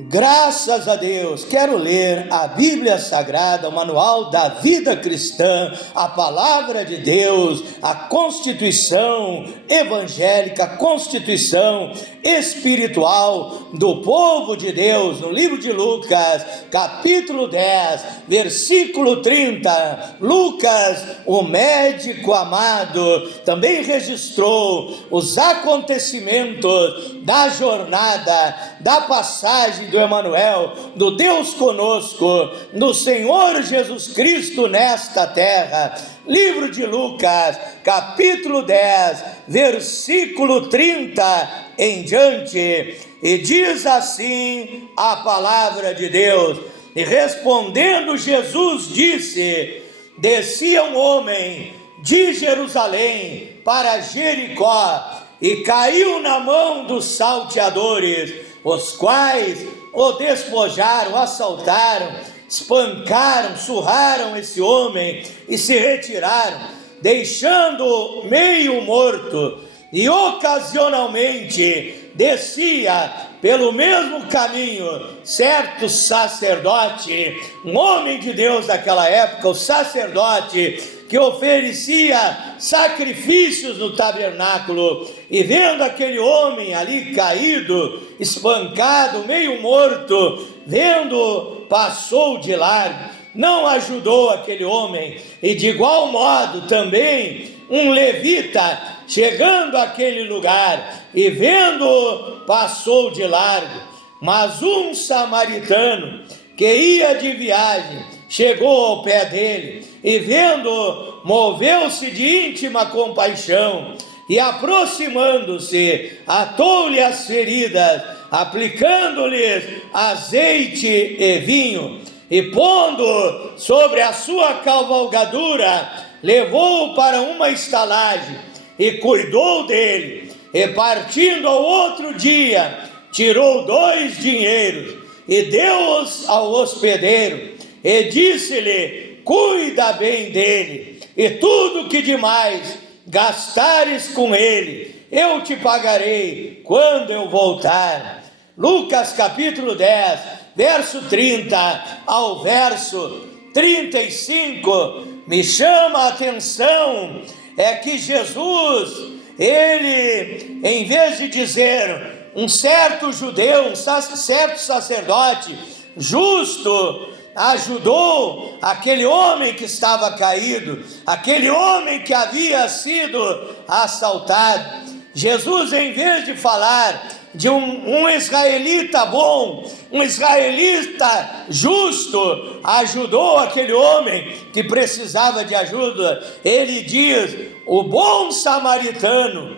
Graças a Deus, quero ler a Bíblia Sagrada, o Manual da Vida Cristã, a Palavra de Deus, a Constituição Evangélica, a Constituição Espiritual do povo de Deus, no livro de Lucas, capítulo 10, versículo 30. Lucas, o médico amado, também registrou os acontecimentos da jornada, da passagem do Emanuel, do Deus conosco, do Senhor Jesus Cristo nesta terra. Livro de Lucas, capítulo 10, versículo 30 em diante, e diz assim a palavra de Deus: e respondendo Jesus disse: descia um homem de Jerusalém para Jericó, e caiu na mão dos salteadores, os quais o despojaram, assaltaram, espancaram, surraram esse homem e se retiraram, deixando-o meio morto. E ocasionalmente descia pelo mesmo caminho certo sacerdote, um homem de Deus daquela época, o sacerdote que oferecia sacrifícios no tabernáculo, e vendo aquele homem ali caído, espancado, meio morto, vendo, passou de largo, não ajudou aquele homem. E de igual modo também um levita, chegando àquele lugar e vendo, passou de largo. Mas um samaritano que ia de viagem chegou ao pé dele e vendo, moveu-se de íntima compaixão e, aproximando-se, atou-lhe as feridas, aplicando-lhes azeite e vinho, e pondo sobre a sua cavalgadura, levou-o para uma estalagem e cuidou dele. E partindo ao outro dia, tirou 2 dinheiros e deu-os ao hospedeiro, e disse-lhe: cuida bem dele, e tudo que demais gastares com ele, eu te pagarei quando eu voltar. Lucas capítulo 10, verso 30 ao verso 35, me chama a atenção, é que Jesus, ele, em vez de dizer um certo judeu, um certo sacerdote justo, ajudou aquele homem que estava caído, aquele homem que havia sido assaltado. Jesus, em vez de falar de um israelita bom, um israelita justo, ajudou aquele homem que precisava de ajuda. Ele diz: o bom samaritano,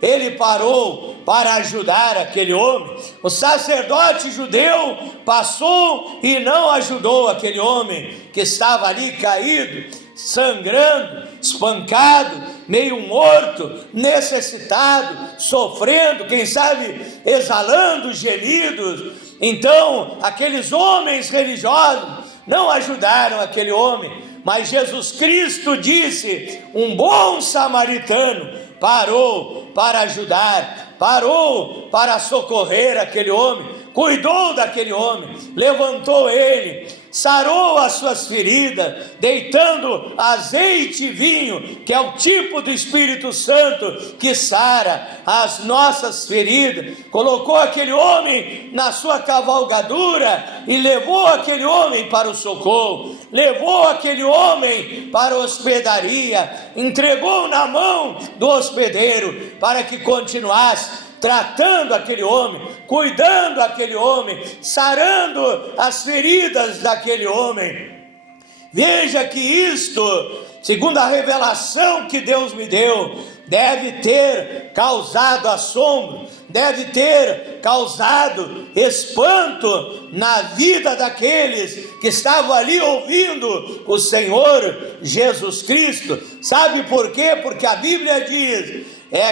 ele parou para ajudar aquele homem. O sacerdote judeu passou e não ajudou aquele homem que estava ali caído, sangrando, espancado, meio morto, necessitado, sofrendo, quem sabe exalando gemidos. Então, aqueles homens religiosos não ajudaram aquele homem, mas Jesus Cristo disse: um bom samaritano parou para ajudar, parou para socorrer aquele homem, cuidou daquele homem, levantou ele, sarou as suas feridas, deitando azeite e vinho, que é o tipo do Espírito Santo que sara as nossas feridas. Colocou aquele homem na sua cavalgadura e levou aquele homem para o socorro, levou aquele homem para a hospedaria, entregou na mão do hospedeiro para que continuasse tratando aquele homem, cuidando daquele homem, sarando as feridas daquele homem. Veja que isto, segundo a revelação que Deus me deu, deve ter causado assombro, deve ter causado espanto na vida daqueles que estavam ali ouvindo o Senhor Jesus Cristo. Sabe por quê? Porque a Bíblia diz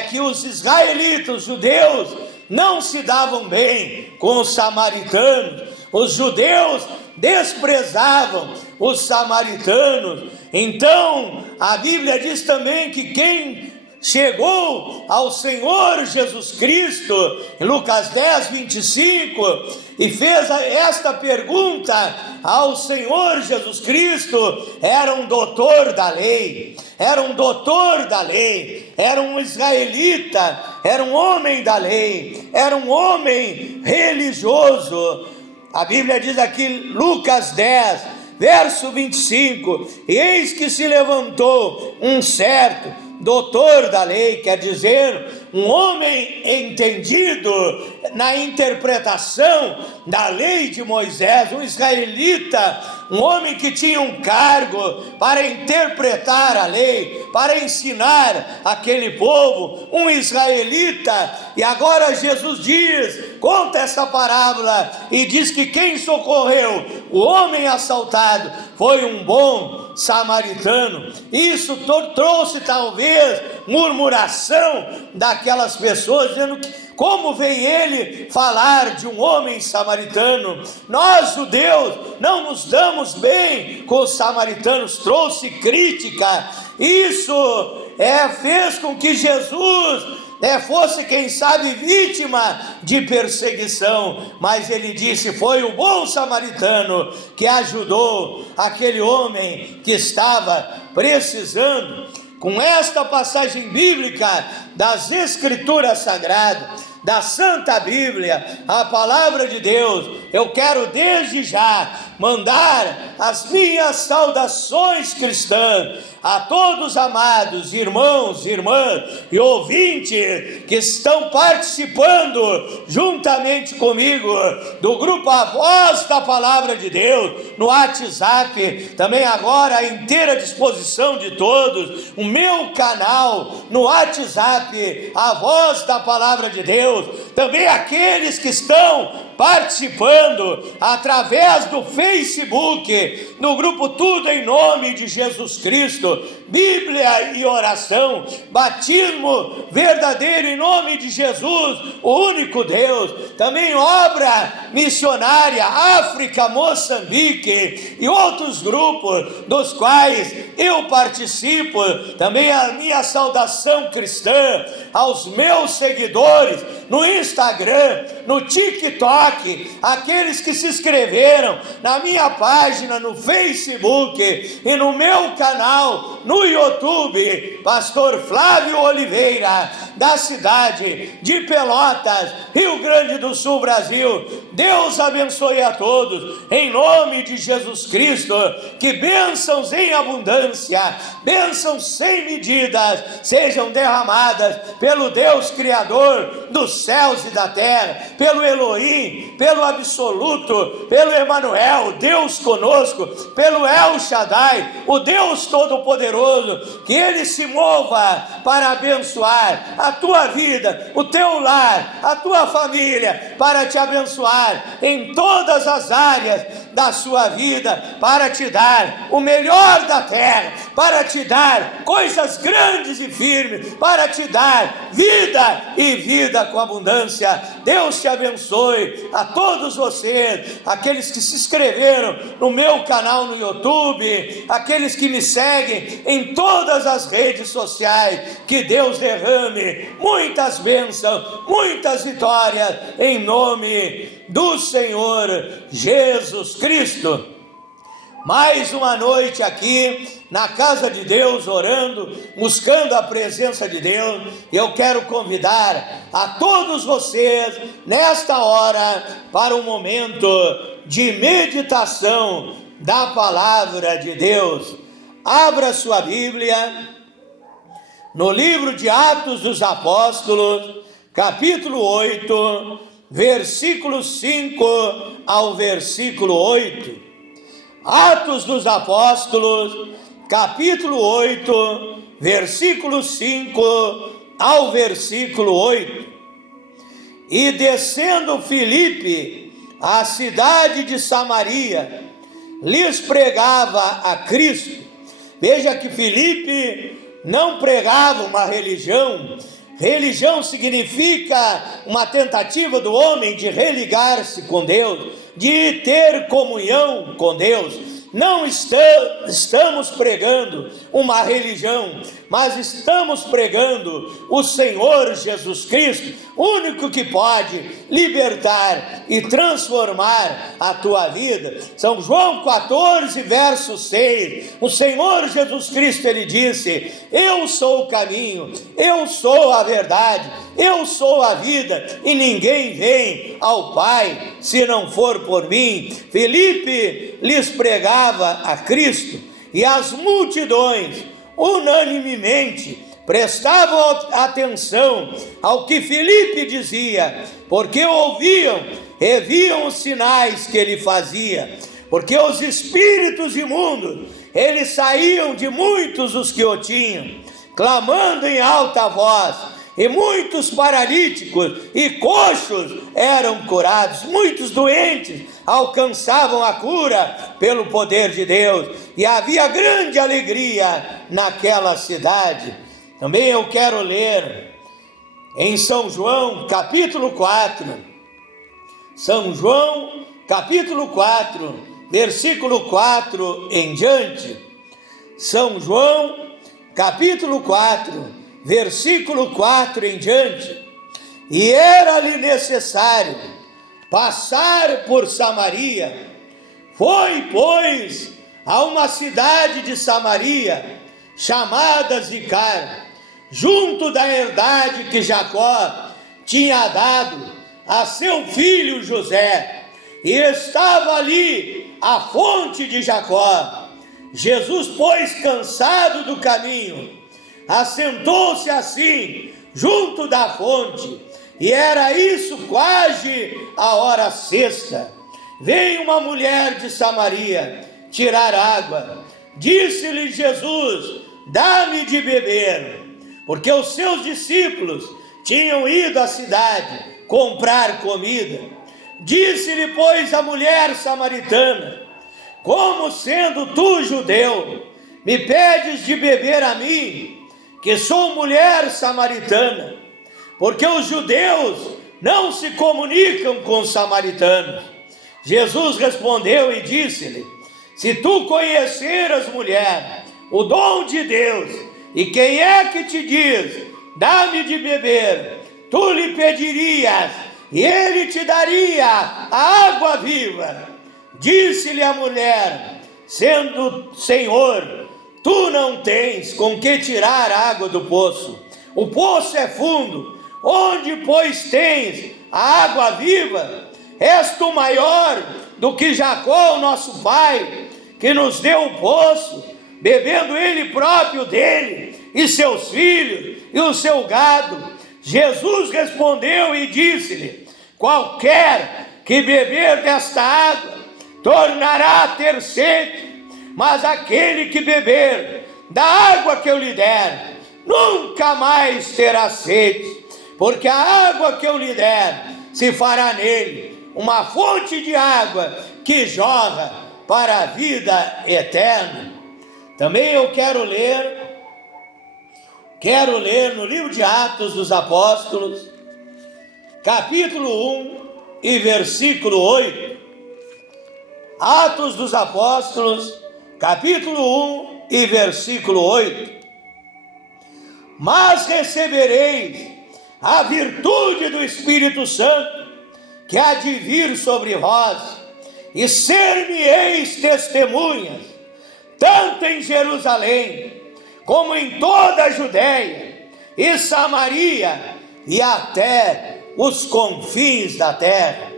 que os israelitas, os judeus, não se davam bem com os samaritanos. Os judeus desprezavam os samaritanos. Então, a Bíblia diz também que quem chegou ao Senhor Jesus Cristo, em Lucas 10, 25, e fez esta pergunta ao Senhor Jesus Cristo. Era um doutor da lei, era um israelita, era um homem da lei, era um homem religioso. A Bíblia diz aqui, Lucas 10, verso 25, e eis que se levantou um certo doutor da lei, quer dizer, um homem entendido na interpretação da lei de Moisés, um israelita, um homem que tinha um cargo para interpretar a lei, para ensinar aquele povo, um israelita. E agora Jesus conta essa parábola e diz que quem socorreu o homem assaltado foi um bom samaritano. Isso trouxe talvez murmuração daquelas pessoas, dizendo que como vem ele falar de um homem samaritano? Nós, judeus, não nos damos bem com os samaritanos. Trouxe crítica. Isso fez com que Jesus fosse, quem sabe, vítima de perseguição. Mas ele disse, foi o bom samaritano que ajudou aquele homem que estava precisando. Com esta passagem bíblica das Escrituras Sagradas, da Santa Bíblia, a palavra de Deus, eu quero desde já mandar as minhas saudações cristãs a todos amados irmãos, irmãs e ouvintes que estão participando juntamente comigo do grupo A Voz da Palavra de Deus no WhatsApp, também agora à inteira disposição de todos, o meu canal no WhatsApp, A Voz da Palavra de Deus, também aqueles que estão participando através do Facebook, no grupo Tudo em Nome de Jesus Cristo, Bíblia e oração, batismo verdadeiro em nome de Jesus, o único Deus, também obra missionária, África, Moçambique e outros grupos dos quais eu participo. Também a minha saudação cristã aos meus seguidores no Instagram, no TikTok, aqueles que se inscreveram na minha página no Facebook e no meu canal no YouTube, Pastor Flávio Oliveira, da cidade de Pelotas, Rio Grande do Sul, Brasil. Deus abençoe a todos, em nome de Jesus Cristo, que bênçãos em abundância, bênçãos sem medidas, sejam derramadas pelo Deus Criador dos céus e da terra, pelo Elohim, pelo Absoluto, pelo Emanuel, Deus conosco, pelo El Shaddai, o Deus Todo-Poderoso, que Ele se mova para abençoar a tua vida, o teu lar, a tua família, para te abençoar em todas as áreas da sua vida, para te dar o melhor da terra, para te dar coisas grandes e firmes, para te dar vida e vida com abundância. Deus te abençoe a todos vocês, aqueles que se inscreveram no meu canal no YouTube, aqueles que me seguem em todas as redes sociais. Que Deus derrame muitas bênçãos, muitas vitórias, em nome do Senhor Jesus Cristo. Mais uma noite aqui na casa de Deus, orando, buscando a presença de Deus. Eu quero convidar a todos vocês nesta hora para um momento de meditação da palavra de Deus. Abra sua Bíblia no livro de Atos dos Apóstolos, capítulo 8, versículo 5 ao versículo 8. Atos dos Apóstolos, capítulo 8, versículo 5 ao versículo 8. E descendo Filipe à cidade de Samaria, lhes pregava a Cristo. Veja que Filipe não pregava uma religião. Religião significa uma tentativa do homem de religar-se com Deus, de ter comunhão com Deus. não estamos pregando uma religião, mas estamos pregando o Senhor Jesus Cristo, único que pode libertar e transformar a tua vida. São João 14, verso 6, o Senhor Jesus Cristo, ele disse: eu sou o caminho, eu sou a verdade, eu sou a vida, e ninguém vem ao Pai se não for por mim. Filipe lhes pregava a Cristo, e as multidões unanimemente prestavam atenção ao que Filipe dizia, porque ouviam e viam os sinais que ele fazia, porque os espíritos imundos, eles saíam de muitos os que o tinham, clamando em alta voz, e muitos paralíticos e coxos eram curados, muitos doentes alcançavam a cura pelo poder de Deus, e havia grande alegria naquela cidade. Também eu quero ler em São João, capítulo 4, São João, capítulo 4, versículo 4 em diante. São João, capítulo 4, versículo 4 em diante. E era-lhe necessário passar por Samaria. Foi, pois, a uma cidade de Samaria, chamada Sicar, junto da herdade que Jacó tinha dado a seu filho José, e estava ali a fonte de Jacó. Jesus, pois, cansado do caminho, assentou-se assim junto da fonte, e era isso quase a hora sexta. Veio uma mulher de Samaria tirar água. Disse-lhe Jesus: dá-me de beber, porque os seus discípulos tinham ido à cidade comprar comida. Disse-lhe, pois, a mulher samaritana: como sendo tu judeu, me pedes de beber a mim, que sou mulher samaritana? Porque os judeus não se comunicam com os samaritanos. Jesus respondeu e disse-lhe: se tu conheceras, mulher, o dom de Deus, e quem é que te diz: dá-me de beber, tu lhe pedirias, e ele te daria a água viva. Disse-lhe a mulher: sendo Senhor, tu não tens com que tirar água do poço, o poço é fundo, onde, pois, tens a água viva? És tu maior do que Jacó, o nosso pai, que nos deu o poço, bebendo ele próprio dele, e seus filhos, e o seu gado? Jesus respondeu e disse-lhe: qualquer que beber desta água tornará a ter sede, mas aquele que beber da água que eu lhe der, nunca mais terá sede, porque a água que eu lhe der se fará nele uma fonte de água que jorra para a vida eterna. Também eu quero ler no livro de Atos dos Apóstolos, capítulo 1 e versículo 8. Atos dos Apóstolos, capítulo 1 e versículo 8. Mas recebereis a virtude do Espírito Santo, que há de vir sobre vós, e ser-me-eis testemunhas, tanto em Jerusalém, como em toda a Judéia e Samaria, e até os confins da terra.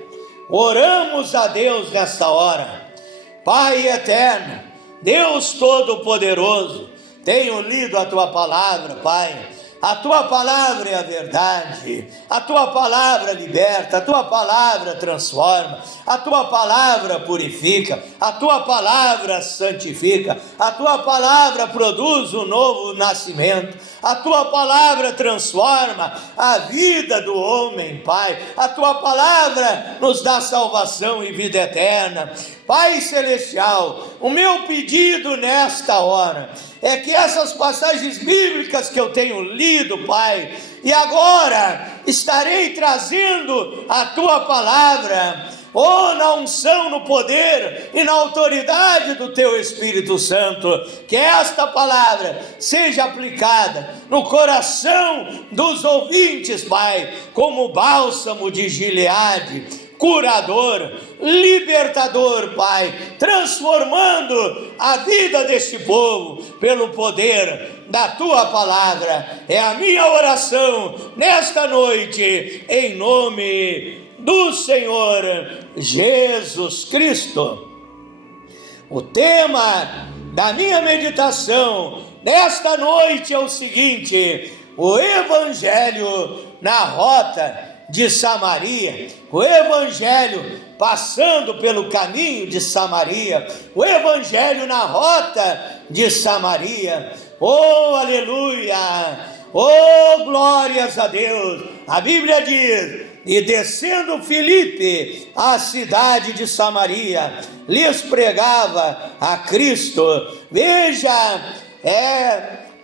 Oramos a Deus nesta hora. Pai eterno, Deus Todo-Poderoso, tenho lido a Tua palavra, Pai. A Tua palavra é a verdade, a Tua palavra liberta, a Tua palavra transforma, a Tua palavra purifica, a Tua palavra santifica, a Tua palavra produz um novo nascimento, a Tua palavra transforma a vida do homem, Pai. A Tua palavra nos dá salvação e vida eterna. Pai Celestial, o meu pedido nesta hora é que essas passagens bíblicas que eu tenho lido recebido, Pai, e agora estarei trazendo a Tua palavra, na unção, no poder e na autoridade do Teu Espírito Santo. Que esta palavra seja aplicada no coração dos ouvintes, Pai, como bálsamo de Gileade, curador, libertador, Pai, transformando a vida deste povo pelo poder da Tua palavra. É a minha oração nesta noite, em nome do Senhor Jesus Cristo. O tema da minha meditação nesta noite é o seguinte: o Evangelho na rota de Samaria, o Evangelho passando pelo caminho de Samaria, o Evangelho na rota de Samaria. Oh, aleluia! Oh, glórias a Deus! A Bíblia diz: e descendo Filipe à cidade de Samaria, lhes pregava a Cristo. Veja,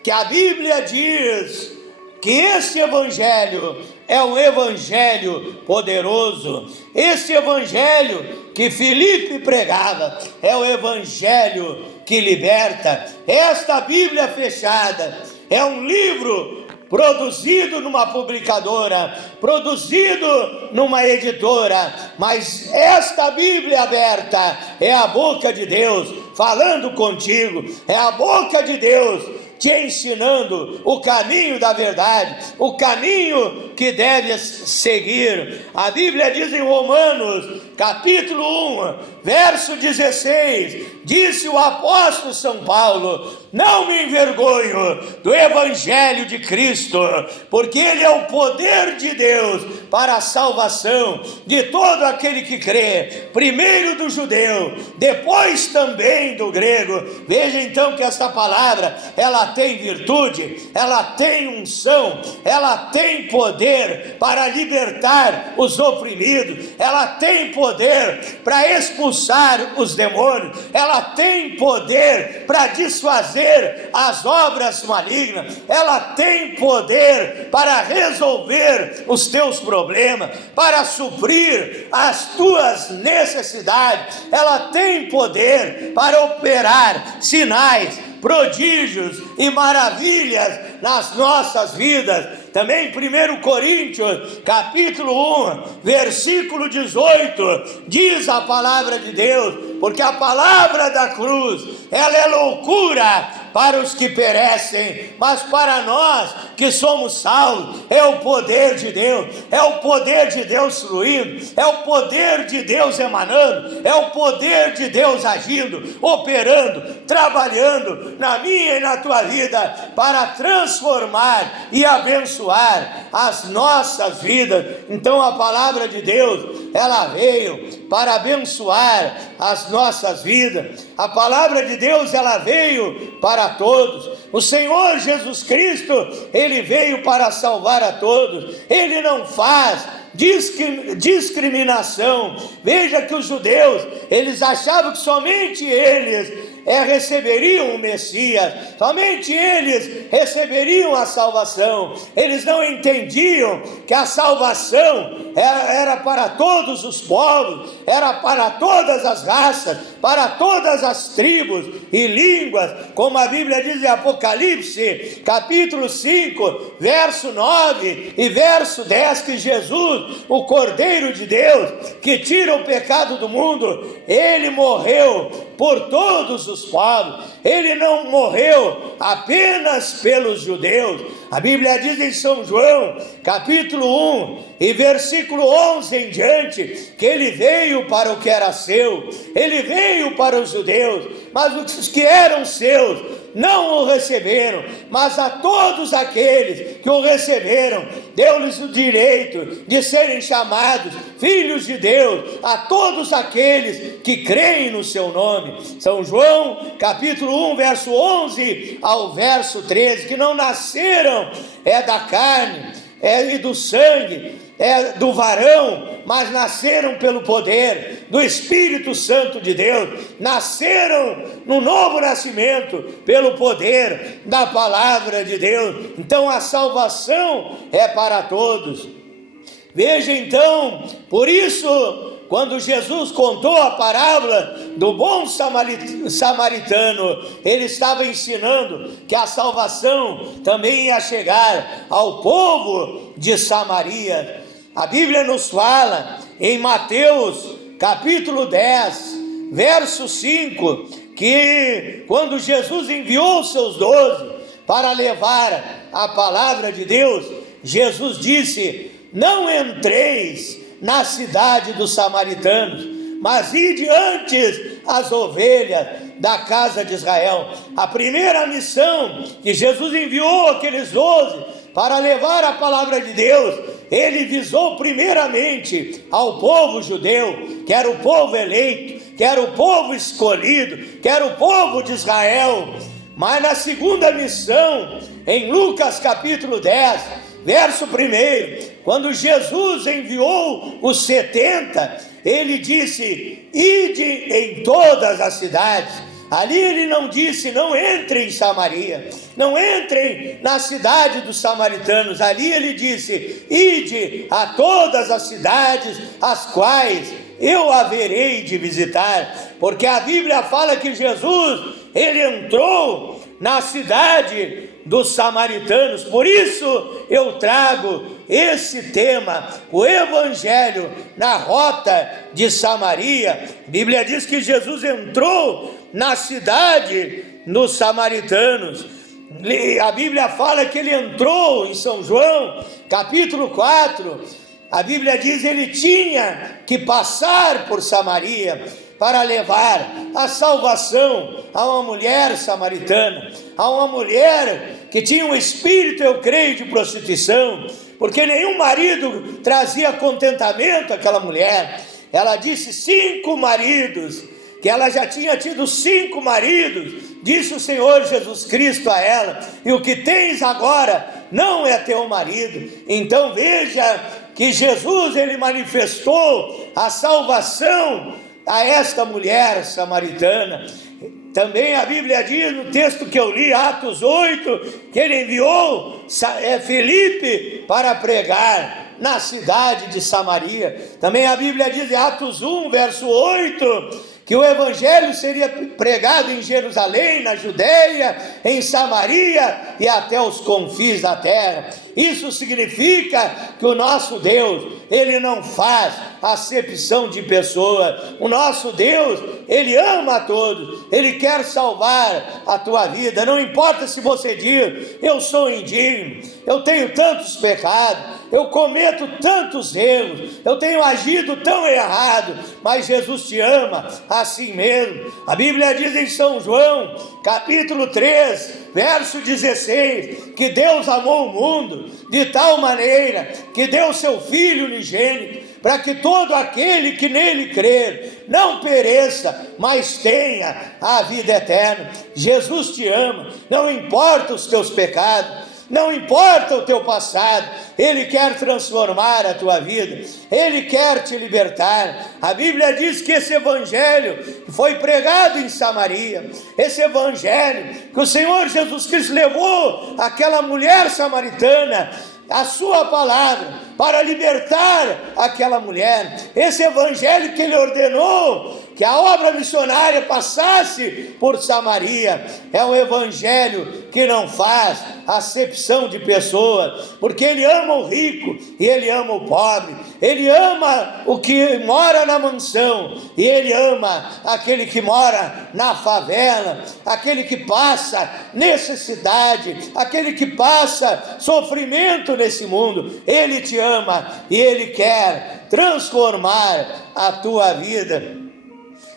que a Bíblia diz que esse Evangelho é um Evangelho poderoso. Esse Evangelho que Filipe pregava é o Evangelho que liberta. Esta Bíblia fechada é um livro produzido numa publicadora, produzido numa editora, mas esta Bíblia aberta é a boca de Deus falando contigo, é a boca de Deus te ensinando o caminho da verdade, o caminho que deves seguir. A Bíblia diz em Romanos, capítulo 1, verso 16, disse o apóstolo São Paulo: não me envergonho do Evangelho de Cristo, porque ele é o poder de Deus para a salvação de todo aquele que crê, primeiro do judeu, depois também do grego. Veja então que esta palavra, ela tem virtude, ela tem unção, ela tem poder para libertar os oprimidos, ela tem poder para expulsar os demônios, ela tem poder para desfazer as obras malignas, ela tem poder para resolver os teus problemas, para suprir as tuas necessidades, ela tem poder para operar sinais, prodígios e maravilhas nas nossas vidas. Também 1 Coríntios, capítulo 1, versículo 18, diz a palavra de Deus: porque a palavra da cruz, ela é loucura para os que perecem, mas para nós que somos salvos, é o poder de Deus, é o poder de Deus fluindo, é o poder de Deus emanando, é o poder de Deus agindo, operando, trabalhando na minha e na tua vida, para transformar e abençoar as nossas vidas. Então a palavra de Deus, ela veio para abençoar as nossas vidas. A palavra de Deus, ela veio para todos. O Senhor Jesus Cristo, ele veio para salvar a todos. Ele não faz discriminação. Veja que os judeus, eles achavam que somente eles receberiam o Messias, somente eles receberiam a salvação. Eles não entendiam que a salvação era para todos os povos, era para todas as raças, para todas as tribos e línguas, como a Bíblia diz em Apocalipse, capítulo 5, verso 9 e verso 10, que Jesus, o Cordeiro de Deus, que tira o pecado do mundo, ele morreu por todos os povos. Ele não morreu apenas pelos judeus. A Bíblia diz em São João, capítulo 1 e versículo 11 em diante, que ele veio para o que era seu, ele veio para os judeus, mas os que eram seus não o receberam. Mas a todos aqueles que o receberam, deu-lhes o direito de serem chamados filhos de Deus, a todos aqueles que creem no seu nome. São João, capítulo 1, verso 11 ao verso 13, que não nasceram da carne, e do sangue, do varão, mas nasceram pelo poder do Espírito Santo de Deus, nasceram no novo nascimento pelo poder da palavra de Deus. Então a salvação é para todos. Veja então, por isso, quando Jesus contou a parábola do bom samaritano, ele estava ensinando que a salvação também ia chegar ao povo de Samaria. A Bíblia nos fala em Mateus capítulo 10, verso 5, que quando Jesus enviou os seus 12 para levar a palavra de Deus, Jesus disse: não entreis na cidade dos samaritanos, mas ide antes as ovelhas da casa de Israel. A primeira missão que Jesus enviou aqueles 12 para levar a palavra de Deus, ele visou primeiramente ao povo judeu, que era o povo eleito, que era o povo escolhido, que era o povo de Israel. Mas na segunda missão, em Lucas capítulo 10, verso 1, quando Jesus enviou os 70, ele disse: ide em todas as cidades. Ali ele não disse: não entrem em Samaria, não entrem na cidade dos samaritanos. Ali ele disse: ide a todas as cidades as quais eu haverei de visitar. Porque a Bíblia fala que Jesus, ele entrou na cidade dos samaritanos. Por isso eu trago esse tema, o evangelho na rota de Samaria. A Bíblia diz que Jesus entrou na cidade dos samaritanos. A Bíblia fala que ele entrou em São João capítulo 4. A Bíblia diz que ele tinha que passar por Samaria para levar a salvação a uma mulher samaritana, a uma mulher que tinha um espírito, eu creio, de prostituição, porque nenhum marido trazia contentamento àquela mulher. Ela disse 5 maridos, que ela já tinha tido 5 maridos, disse o Senhor Jesus Cristo a ela: e o que tens agora não é teu marido. Então veja que Jesus, ele manifestou a salvação a esta mulher samaritana. Também a Bíblia diz no texto que eu li, Atos 8, que ele enviou Filipe para pregar na cidade de Samaria. Também a Bíblia diz em Atos 1, verso 8, que o evangelho seria pregado em Jerusalém, na Judeia, em Samaria e até os confins da terra. Isso significa que o nosso Deus, ele não faz acepção de pessoas. O nosso Deus, ele ama a todos, ele quer salvar a tua vida. Não importa se você diz: eu sou indigno, eu tenho tantos pecados, eu cometo tantos erros, eu tenho agido tão errado, mas Jesus te ama assim mesmo. A Bíblia diz em São João capítulo 3, verso 16, que Deus amou o mundo de tal maneira que deu seu Filho unigênito, para que todo aquele que nele crer não pereça, mas tenha a vida eterna. Jesus te ama, não importa os teus pecados, não importa o teu passado, ele quer transformar a tua vida, ele quer te libertar. A Bíblia diz que esse evangelho foi pregado em Samaria, esse evangelho que o Senhor Jesus Cristo levou àquela mulher samaritana, a sua palavra, para libertar aquela mulher. Esse evangelho que ele ordenou que a obra missionária passasse por Samaria, é um evangelho que não faz acepção de pessoas, porque ele ama o rico e ele ama o pobre, ele ama o que mora na mansão e ele ama aquele que mora na favela, aquele que passa necessidade, aquele que passa sofrimento nesse mundo. Ele te ama e ele quer transformar a tua vida.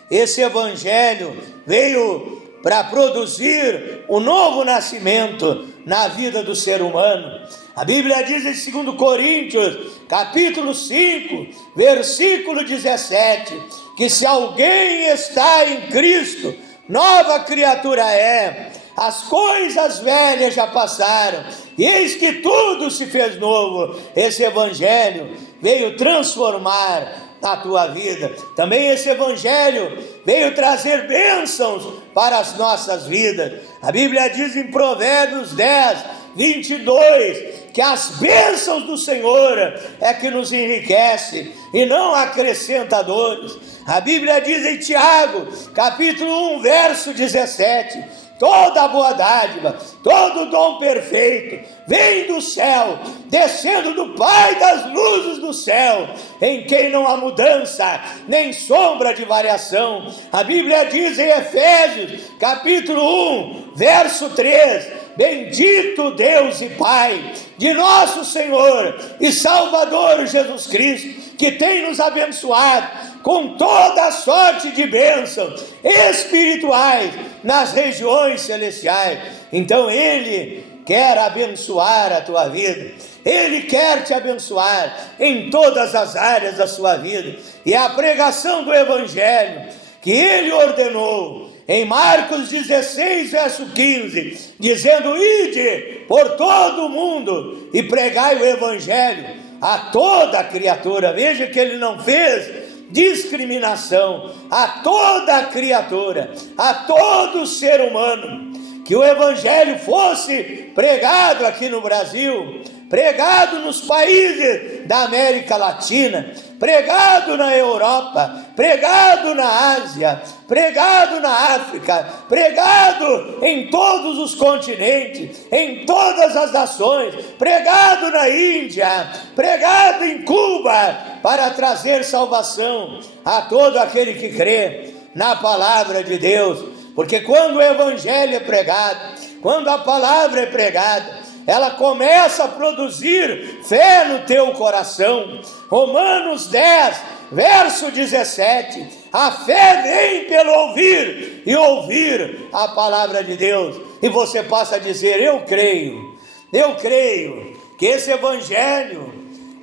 Esse evangelho veio para produzir o novo nascimento na vida do ser humano. A Bíblia diz em 2 Coríntios, capítulo 5, versículo 17, que se alguém está em Cristo, nova criatura é. As coisas velhas já passaram, e eis que tudo se fez novo. Esse evangelho veio transformar na tua vida. Também esse evangelho veio trazer bênçãos para as nossas vidas. A Bíblia diz em Provérbios 10, 22, que as bênçãos do Senhor é que nos enriquece e não acrescenta dores. A Bíblia diz em Tiago, capítulo 1, verso 17, toda boa dádiva, todo dom perfeito, vem do céu, descendo do Pai das luzes do céu, em quem não há mudança, nem sombra de variação. A Bíblia diz em Efésios, capítulo 1, verso 3, bendito Deus e Pai de nosso Senhor e Salvador Jesus Cristo, que tem nos abençoado com toda a sorte de bênçãos espirituais nas regiões celestiais. Então Ele quer abençoar a tua vida, Ele quer te abençoar em todas as áreas da sua vida. E a pregação do Evangelho que Ele ordenou em Marcos 16, verso 15, dizendo: ide por todo o mundo e pregai o Evangelho a toda criatura. Veja que Ele não fez discriminação, a toda criatura, a todo ser humano. Que o Evangelho fosse pregado aqui no Brasil, pregado nos países da América Latina, pregado na Europa, pregado na Ásia, pregado na África, pregado em todos os continentes, em todas as nações, pregado na Índia, pregado em Cuba, para trazer salvação a todo aquele que crê na palavra de Deus. Porque quando o Evangelho é pregado, quando a palavra é pregada, ela começa a produzir fé no teu coração. Romanos 10, verso 17, a fé vem pelo ouvir, e ouvir a palavra de Deus. E você passa a dizer: eu creio que esse Evangelho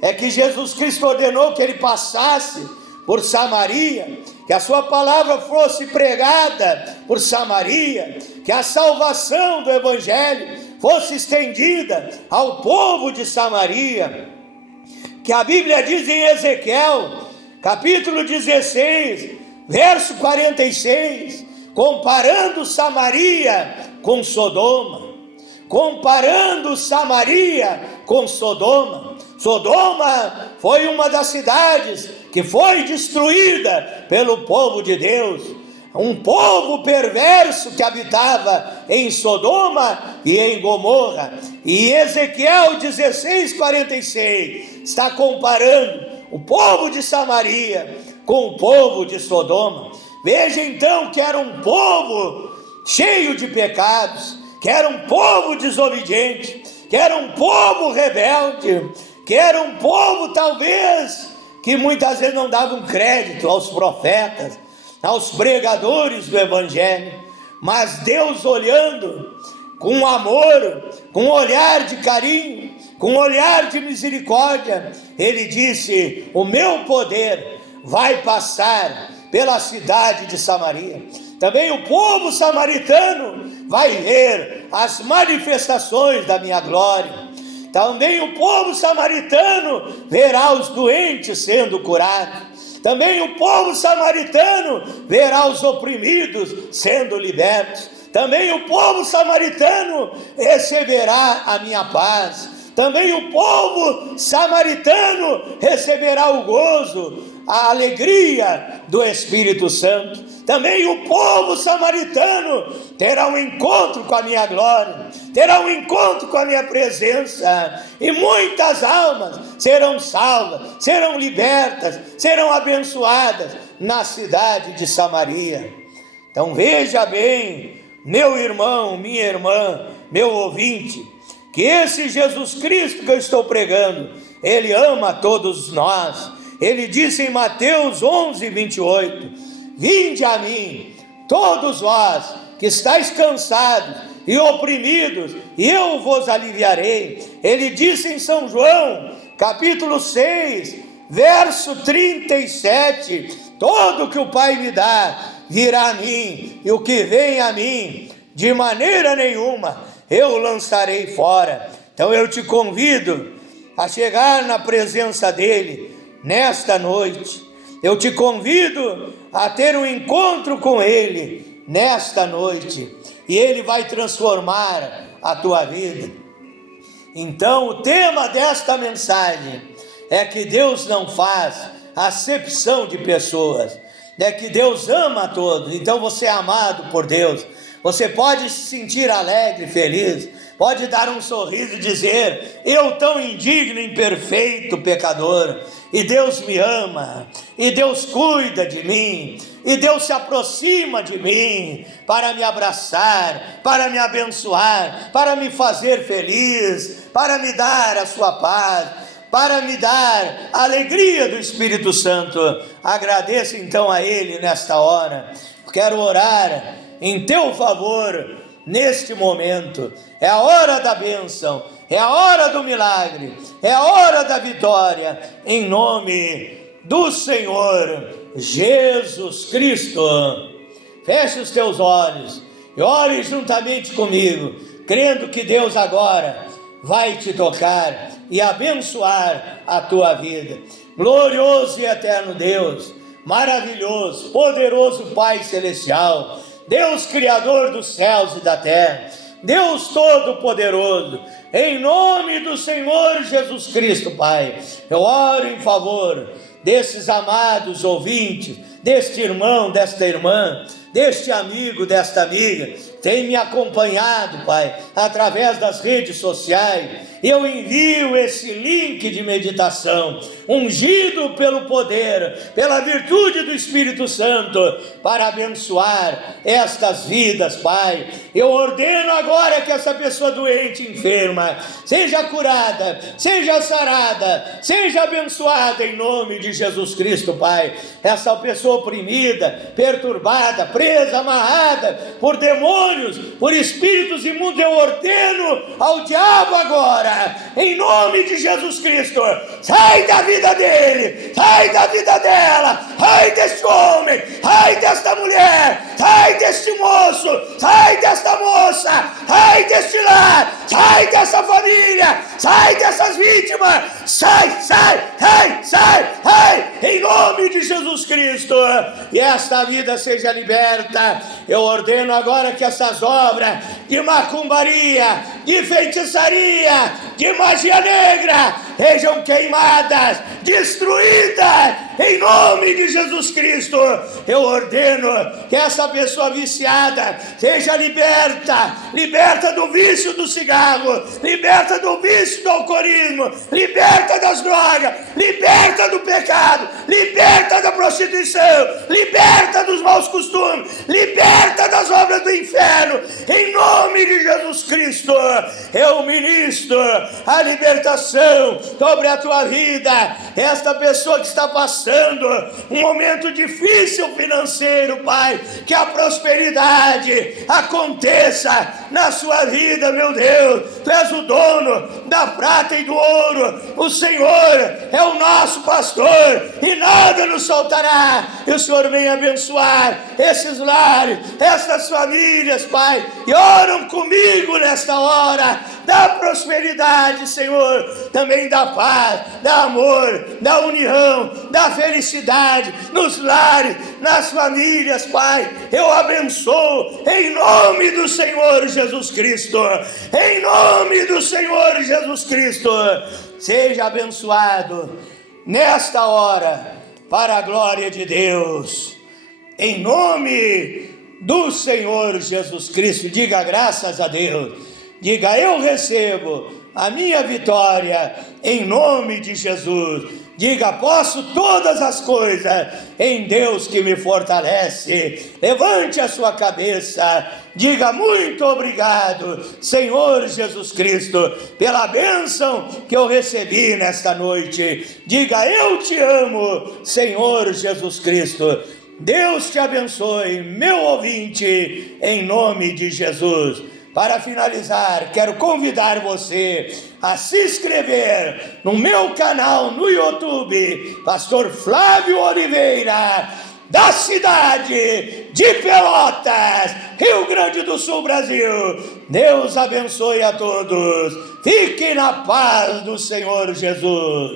é que Jesus Cristo ordenou que ele passasse por Samaria, que a sua palavra fosse pregada por Samaria, que a salvação do Evangelho fosse estendida ao povo de Samaria, que a Bíblia diz em Ezequiel, capítulo 16, verso 46, comparando Samaria com Sodoma, comparando Samaria com Sodoma. Sodoma foi uma das cidades que foi destruída pelo povo de Deus, um povo perverso que habitava em Sodoma e em Gomorra. E Ezequiel 16:46 está comparando o povo de Samaria com o povo de Sodoma. Veja então que era um povo cheio de pecados, que era um povo desobediente, que era um povo rebelde, que era um povo talvez que muitas vezes não davam crédito aos profetas, aos pregadores do Evangelho. Mas Deus, olhando com amor, com um olhar de carinho, com um olhar de misericórdia, Ele disse: o meu poder vai passar pela cidade de Samaria. Também o povo samaritano vai ver as manifestações da minha glória. Também o povo samaritano verá os doentes sendo curados. Também o povo samaritano verá os oprimidos sendo libertos. Também o povo samaritano receberá a minha paz. Também o povo samaritano receberá o gozo, a alegria do Espírito Santo. Também o povo samaritano terá um encontro com a minha glória, terá um encontro com a minha presença, e muitas almas serão salvas, serão libertas, serão abençoadas na cidade de Samaria. Então veja bem, meu irmão, minha irmã, meu ouvinte, que esse Jesus Cristo que eu estou pregando, Ele ama a todos nós. Ele disse em Mateus 11, 28, vinde a mim, todos vós que estáis cansados e oprimidos, e eu vos aliviarei. Ele disse em São João, capítulo 6, verso 37, todo que o Pai me dá, virá a mim, e o que vem a mim, de maneira nenhuma, eu lançarei fora. Então eu te convido a chegar na presença dEle, nesta noite, Eu te convido a ter um encontro com Ele nesta noite, e Ele vai transformar a tua vida. Então, o tema desta mensagem é que Deus não faz acepção de pessoas, é que Deus ama a todos. Então você é amado por Deus, você pode se sentir alegre, feliz, pode dar um sorriso e dizer: eu tão indigno, imperfeito, pecador, e Deus me ama, e Deus cuida de mim, e Deus se aproxima de mim para me abraçar, para me abençoar, para me fazer feliz, para me dar a sua paz, para me dar a alegria do Espírito Santo. Agradeço então a Ele nesta hora. Quero orar em teu favor neste momento. É a hora da bênção, é a hora do milagre, é a hora da vitória, em nome do Senhor Jesus Cristo. Feche os teus olhos e ore juntamente comigo, crendo que Deus agora vai te tocar e abençoar a tua vida. Glorioso e eterno Deus, maravilhoso, poderoso Pai Celestial, Deus Criador dos céus e da terra, Deus Todo-Poderoso, em nome do Senhor Jesus Cristo, Pai, eu oro em favor desses amados ouvintes, deste irmão, desta irmã, deste amigo, desta amiga, tem me acompanhado, Pai, através das redes sociais. Eu envio esse link de meditação, ungido pelo poder, pela virtude do Espírito Santo, para abençoar estas vidas, Pai. Eu ordeno agora que essa pessoa doente, enferma, seja curada, seja sarada, seja abençoada em nome de Jesus Cristo, Pai. Essa pessoa oprimida, perturbada, presa, amarrada por demônios, por espíritos imundos, eu ordeno ao diabo agora, em nome de Jesus Cristo, sai da vida dele, sai da vida dela, sai deste homem, sai desta mulher, sai deste moço, sai desta moça, sai deste lar, sai dessa família, sai dessas vítimas, sai, em nome de Jesus Cristo, e esta vida seja liberta. Eu ordeno agora que essas obras de macumbaria, de feitiçaria, de magia negra sejam queimadas, destruídas, em nome de Jesus Cristo. Eu ordeno que essa pessoa viciada seja liberta do vício do cigarro, liberta do vício do alcoolismo, liberta das drogas, liberta do pecado, liberta da prostituição, liberta dos maus costumes, liberta das obras do inferno, em nome de Jesus Cristo. Eu ministro a libertação sobre a tua vida, esta pessoa que está passando um momento difícil financeiro, Pai, que a prosperidade aconteça na sua vida, meu Deus. Tu és o dono da prata e do ouro, o Senhor é o nosso pastor e nada nos faltará. E o Senhor vem abençoar esses lares, essas famílias, Pai, e oram comigo nesta hora. Dá prosperidade, Senhor, também dá paz, dá amor, dá união, dá felicidade nos lares, nas famílias, Pai. Eu abençoo em nome do Senhor Jesus Cristo, em nome do Senhor Jesus Cristo. Seja abençoado nesta hora, para a glória de Deus, em nome do Senhor Jesus Cristo. Diga graças a Deus. Diga: eu recebo a minha vitória em nome de Jesus. Diga: posso todas as coisas em Deus que me fortalece. Levante a sua cabeça. Diga: muito obrigado, Senhor Jesus Cristo, pela bênção que eu recebi nesta noite. Diga: eu te amo, Senhor Jesus Cristo. Deus te abençoe, meu ouvinte, em nome de Jesus. Para finalizar, quero convidar você a se inscrever no meu canal no YouTube, Pastor Flávio Oliveira, da cidade de Pelotas, Rio Grande do Sul, Brasil. Deus abençoe a todos. Fique na paz do Senhor Jesus.